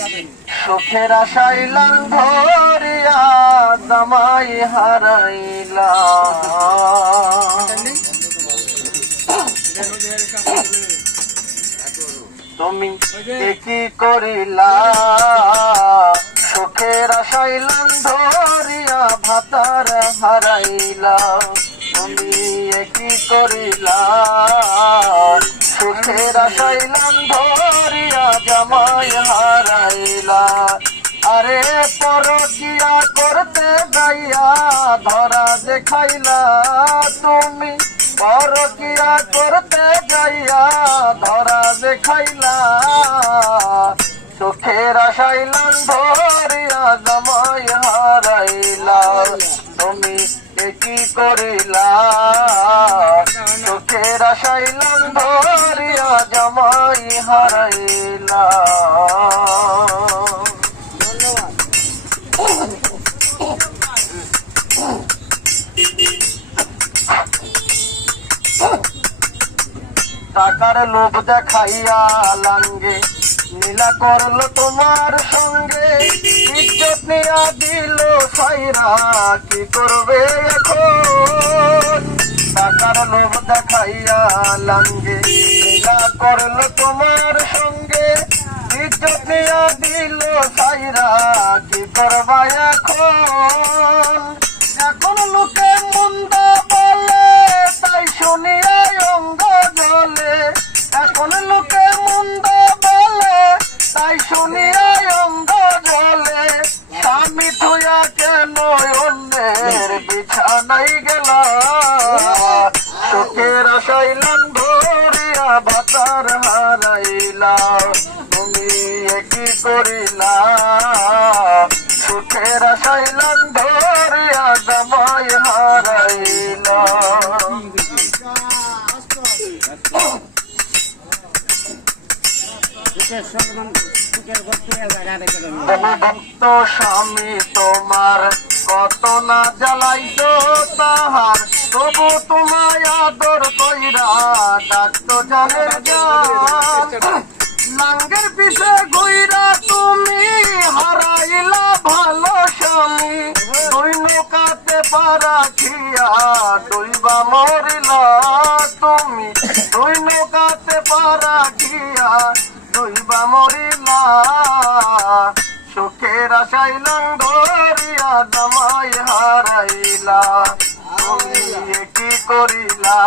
সুখের আশায় লাল ধরিয়া জামাই হারাইলা। তুমি কি করিলা সুখের আশায় লাল ধরিয়া ভাতার হারাইলা। তুমি কি করিলা সুখের আশায় লাল ধরিয়া জামাই হারাইলা। আরে পরকিয়া করতে যাইয়া ধরা দেখাইলা। তুমি পরকিয়া করতে যাইয়া ধরা দেখাইলা। সুখের আশায় লাল ধরিয়া জামাই হারাইলা। তুমি কি করিলা সুখের আশায় লাল ধরিয়া জামাই হারাইলা। টাকার লোভ দেখাইয়া লাঙ্গে নীলা করলো তোমার সঙ্গে। ইজ্জত নিয়া দিল সাইরা কি করবে এখন। টাকার লোভ দেখাইয়া লাঙ্গে নীলা করলো তোমার সঙ্গে। ইজ্জত নিয়া দিল সাইরা কি করবা এখন। এখন লোকে মন্দ বলে তাই শুনিয়া অঙ্গ জ্বলে। এখন লোকে মন্দ বলে তাই শুনিয়া অঙ্গ জ্বলে। স্বামী থুয়া কেন অন্যের বিছানাই গেলা। সুখের আশায় লাল ধরিয়া ভাতার হারাইলা। তুমি কি করিলা সুখের আশায় লাল ধরিয়া জামাই হারাইলা। ভক্ত স্বামী তোমার কত না জ্বালাইত তাহার। তবু তোমায় আদর কইরা ডাকতো জানের জান। লাঙ্গের পিছে ঘুইরা তুমি হারাইলা ভালো স্বামী। দুই নৌকাতে পারা খিয়া ডুইবা মরিলা। তুমি দুই নৌকাতে পারা খিয়া ডুইবা মরিলা। সুখের আশায় লাল ধরিয়া জামাই হারাইলা। তুমি কি করিলা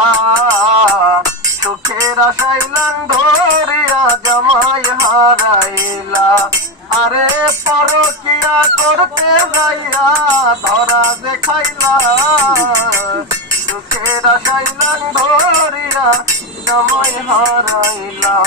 সুখের আশায় লাল ধরিয়া জামাই হারাইলা। আরে পরকিয়া করতে যাইয়া ধরা দেখাইলা। সুখের আশায় লাল ধরিয়া জামাই হারাইলা।